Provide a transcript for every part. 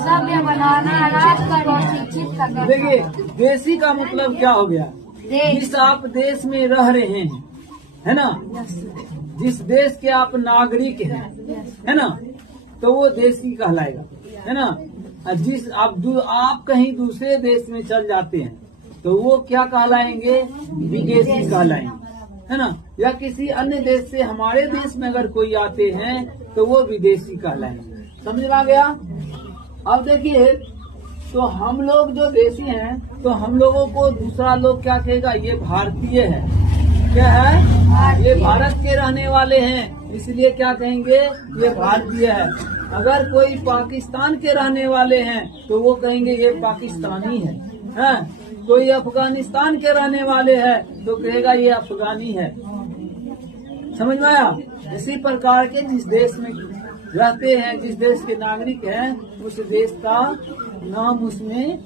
सभ्य बनाना, राष्ट्र को शिक्षित करना। देखिए, देशी का मतलब क्या हो गया? जिस आप देश में रह रहे हैं, है ना, जिस देश के आप नागरिक हैं, है ना, तो वो देशी कहलाएगा, है ना। जिस आप कहीं दूसरे देश में चल जाते हैं तो वो क्या कहलाएंगे? विदेशी कहलाएंगे, है ना। या किसी अन्य देश से हमारे देश में अगर कोई आते हैं तो वो विदेशी कहलाएंगे। समझ में आ गया? अब देखिए, तो हम लोग जो देशी हैं तो हम लोगों को दूसरा लोग क्या कहेगा? ये भारतीय है। क्या है? ये भारत के रहने वाले हैं, इसलिए क्या कहेंगे? ये भारतीय है। अगर कोई पाकिस्तान के रहने वाले हैं तो वो कहेंगे ये पाकिस्तानी है, कोई अफगानिस्तान के रहने वाले हैं तो कहेगा ये अफगानी है। समझ में आया? इसी प्रकार के जिस देश में रहते हैं, जिस देश के नागरिक हैं, उस देश का नाम उसमें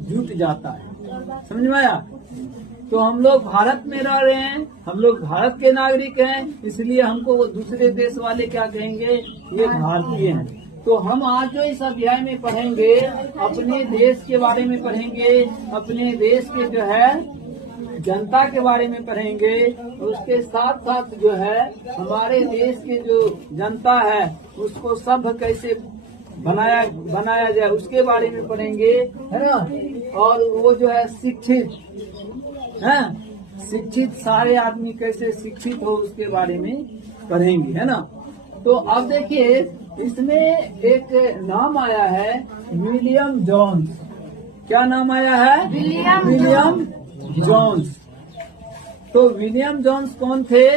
जुट जाता है। समझ में आया? तो हम लोग भारत में रह रहे हैं, हम लोग भारत के नागरिक हैं, इसलिए हमको वो दूसरे देश वाले क्या कहेंगे? ये भारतीय हैं। तो हम आज जो इस अध्याय में पढ़ेंगे, अपने देश के बारे में पढ़ेंगे, अपने देश के जो है जनता के बारे में पढ़ेंगे, उसके साथ साथ जो है हमारे देश के जो जनता है उसको सभ्य कैसे बनाया जाए उसके बारे में पढ़ेंगे, है ना। और वो जो है शिक्षित है, शिक्षित सारे आदमी कैसे शिक्षित हो उसके बारे में पढ़ेंगे, है ना। तो अब देखिए, इसमें एक नाम आया है विलियम जोन्स। क्या नाम आया है? William Jones. तो विलियम जोन्स कौन थे,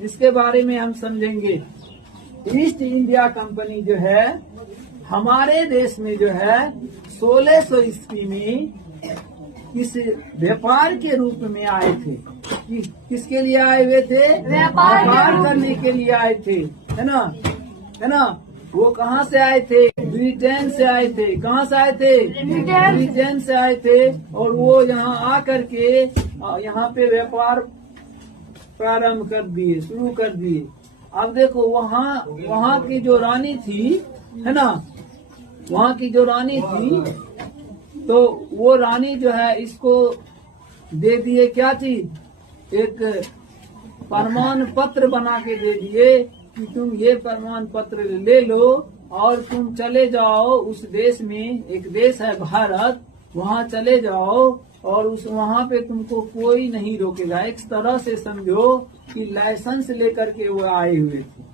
इसके बारे में हम समझेंगे। ईस्ट इंडिया कंपनी जो है हमारे देश में जो है 1600 ईस्वी में इस व्यापार के रूप में आए थे। किसके लिए आए हुए थे? व्यापार करने के लिए आए थे, है ना, है ना। वो कहाँ से आए थे? ब्रिटेन से आए थे। कहाँ से आए थे? ब्रिटेन से आए थे। और वो यहाँ आकर के यहाँ पे व्यापार प्रारंभ कर दिए, शुरू कर दिए। अब देखो, वहाँ की जो रानी थी, है ना, वहाँ की जो रानी थी, तो वो रानी जो है इसको दे दिए क्या चीज? एक प्रमाण पत्र बना के दे दिए कि तुम ये प्रमाण पत्र ले लो और तुम चले जाओ उस देश में, एक देश है भारत, वहाँ चले जाओ और वहाँ पे तुमको कोई नहीं रोकेगा। एक तरह से समझो कि लाइसेंस लेकर के वो आए हुए थे।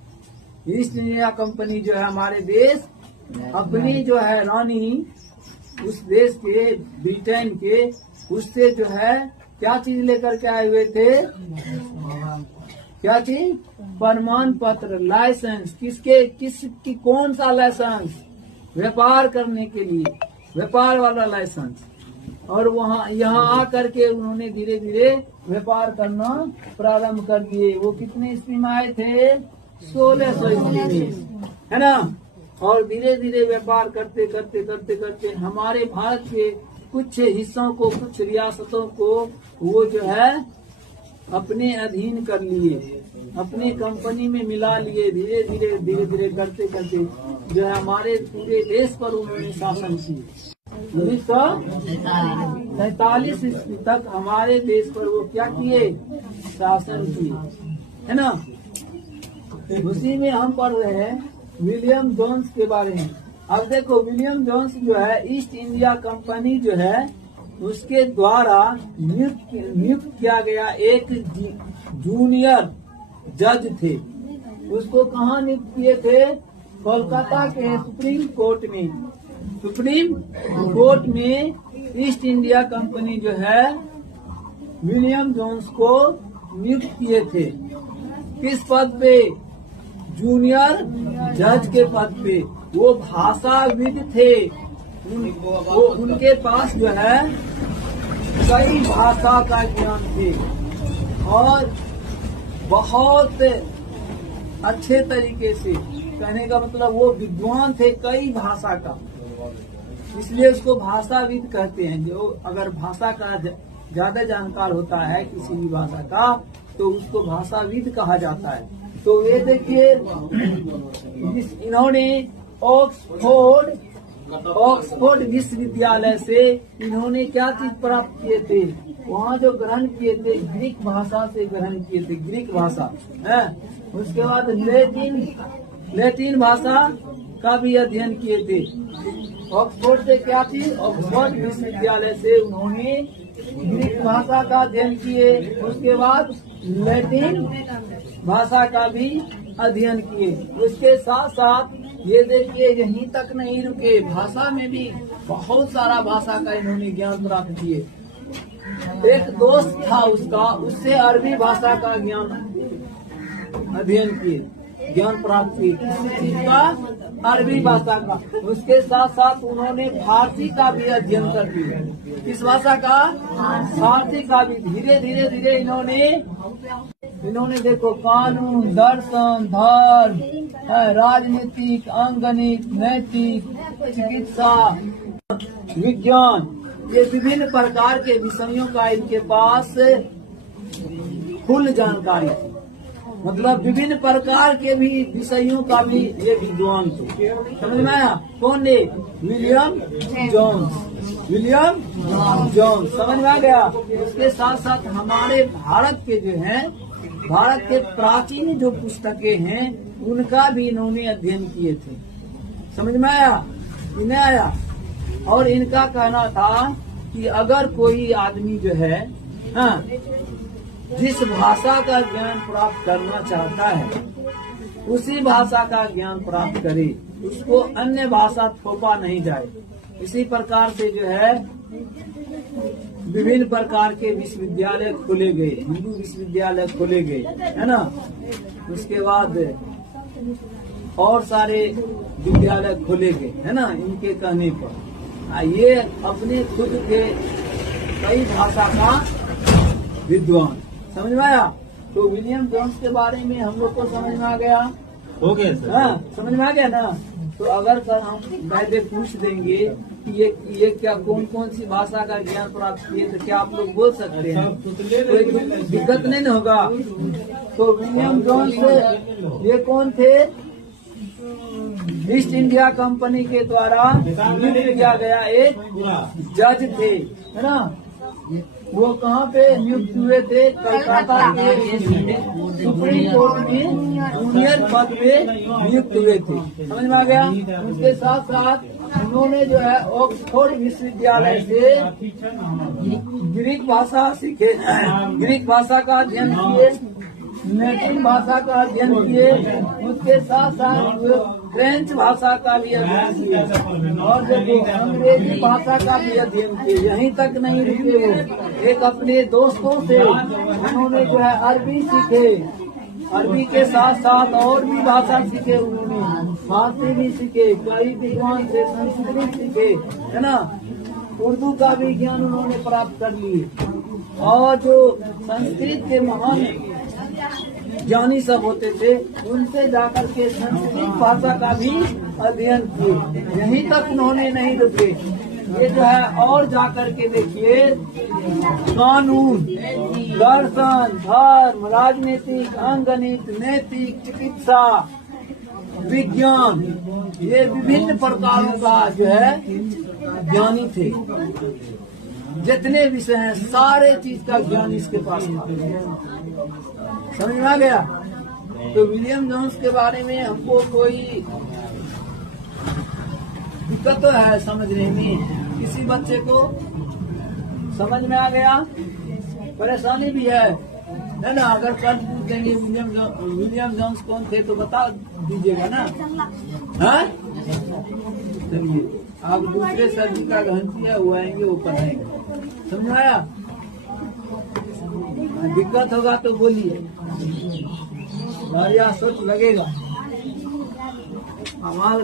ईस्ट इंडिया कंपनी जो है हमारे देश अपनी जो है रानी, उस देश के ब्रिटेन के, उससे जो है क्या चीज लेकर के आए हुए थे? क्या चीज? प्रमाण पत्र, लाइसेंस। किसकी कौन सा लाइसेंस? व्यापार करने के लिए, व्यापार वाला लाइसेंस। और वहाँ यहाँ आकर के उन्होंने धीरे धीरे व्यापार करना प्रारंभ कर दिए। वो कितने ईस्वी में आए थे? 1600 ईस्वी में, है ना। और धीरे धीरे व्यापार करते करते करते करते हमारे भारत के कुछ हिस्सों को, कुछ रियासतों को वो जो है अपने अधीन कर लिए, अपने कंपनी में मिला लिए। धीरे धीरे करते करते जो है हमारे पूरे देश पर उन्होंने शासन किया। 1947 ईस्वी तक हमारे देश पर वो क्या किए? शासन किए, है ना। उसी में हम पढ़ रहे हैं विलियम जोन्स के बारे में। अब देखो, विलियम जोन्स जो है ईस्ट इंडिया कंपनी जो है उसके द्वारा नियुक्त किया गया एक जूनियर जज थे। उसको कहाँ नियुक्त किए थे? कोलकाता के सुप्रीम कोर्ट में ईस्ट इंडिया कंपनी जो है विलियम जोन्स को नियुक्त किए थे। किस पद पे? जूनियर जज के पद पे। वो भाषाविद थे। उनके पास जो है कई भाषा का ज्ञान थे और बहुत अच्छे तरीके से, कहने का मतलब वो विद्वान थे कई भाषा का, इसलिए उसको भाषाविद कहते हैं। जो अगर भाषा का ज्यादा जानकार होता है किसी भी भाषा का तो उसको भाषाविद कहा जाता है। तो ये देखिए, इन्होंने ऑक्सफोर्ड विश्वविद्यालय से इन्होंने क्या चीज प्राप्त किए थे? वहाँ जो ग्रहण किए थे ग्रीक भाषा से ग्रहण किए थे, ग्रीक भाषा है। उसके बाद लैटिन भाषा का भी अध्ययन किए थे। ऑक्सफोर्ड से क्या थी? ऑक्सफोर्ड विश्वविद्यालय से उन्होंने ग्रीक भाषा का अध्ययन किए। उसके बाद लैटिन भाषा का भी अध्ययन किए। उसके साथ साथ ये देखिए यहीं तक नहीं रुके, भाषा में भी बहुत सारा भाषा का इन्होंने ज्ञान प्राप्त किए। एक दोस्त था उसका, उससे अरबी भाषा का ज्ञान अध्ययन किए, ज्ञान प्राप्त किए। किसी चीज का? अरबी भाषा का। उसके साथ साथ उन्होंने फारसी का भी अध्ययन कर लिया। किस भाषा का? फारसी का भी। धीरे धीरे इन्होंने देखो कानून, दर्शन, धर्म, राजनीतिक, अंगणित, नैतिक, चिकित्सा, विज्ञान, ये विभिन्न प्रकार के विषयों का इनके पास फुल जानकारी थी। मतलब विभिन्न प्रकार के भी विषयों का भी ये विद्वान थे। समझ में आया? कौन ने? William Jones. समझ में आ गया? उसके साथ साथ हमारे भारत के जो हैं, भारत के प्राचीन जो पुस्तकें हैं उनका भी इन्होंने अध्ययन किए थे। समझ में आया? इन्हें आया? और इनका कहना था कि अगर कोई आदमी जो है जिस भाषा का ज्ञान प्राप्त करना चाहता है उसी भाषा का ज्ञान प्राप्त करे, उसको अन्य भाषा थोपा नहीं जाए। इसी प्रकार से जो है विभिन्न प्रकार के विश्वविद्यालय खोले गए, हिंदू विश्वविद्यालय खोले गए, है ना। उसके बाद और सारे विद्यालय खोले गए, है ना, इनके कहने पर। ये अपने खुद के कई भाषा का विद्वान। समझ में आया? तो विलियम जोन्स के बारे में हम लोग को समझ में आ गया। हो गया सर? हाँ, समझ में आ गया ना। तो अगर सर हम पहले पूछ देंगे कि ये क्या कौन कौन सी भाषा का ज्ञान प्राप्त किए, तो क्या आप लोग बोल सकते हैं? कोई दिक्कत नहीं न होगा। तो विलियम जोन्स ये कौन थे? ईस्ट इंडिया कंपनी के द्वारा नियुक्त किया गया एक जज थे, है ना। वो कहाँ पे नियुक्त हुए थे? कलकत्ता के सुप्रीम कोर्ट में जूनियर पद पे नियुक्त हुए थे। समझ में आ गया? उसके साथ साथ उन्होंने जो है ऑक्सफोर्ड विश्वविद्यालय से ग्रीक भाषा सीखे, ग्रीक भाषा का अध्ययन किए, लैटिन भाषा का अध्ययन किए। उसके साथ साथ फ्रेंच भाषा का भी अध्ययन किए और देखो अंग्रेजी भाषा का भी अध्ययन किए। यहीं तक नहीं रुके वो, एक अपने दोस्तों से उन्होंने जो है अरबी सीखे। अरबी के साथ साथ और भी भाषा सीखे उन्होंने, फारसी भी सीखे, कई विद्वान से संस्कृत सीखे, है ना। उर्दू का भी ज्ञान उन्होंने प्राप्त कर लिए। और जो संस्कृत के महान ज्ञानी सब होते थे उनसे जाकर के संस्कृत भाषा का भी अध्ययन किए। यहीं तक उन्होंने नहीं रुके, ये जो है और जाकर के देखिए कानून, दर्शन, धर्म, राजनीतिक, अंगणित, नैतिक, चिकित्सा, विज्ञान, ये विभिन्न प्रकारों का जो है ज्ञानी थे। जितने विषय हैं सारे चीज का ज्ञान इसके पास था। समझ में आ गया? तो विलियम जोन्स के बारे में हमको कोई दिक्कत तो है समझने में? किसी बच्चे को समझ में आ गया? परेशानी भी है ना। अगर कल पूछ देंगे विलियम जोन्स कौन थे तो बता दीजिएगा ना। हाँ, चलिए आप दूसरे सर जी का घंटी है वो आएंगे, वो पढ़ाएंगे। समझ में आया? दिक्कत होगा तो बोलिए, बढ़िया सोच लगेगा हमारे।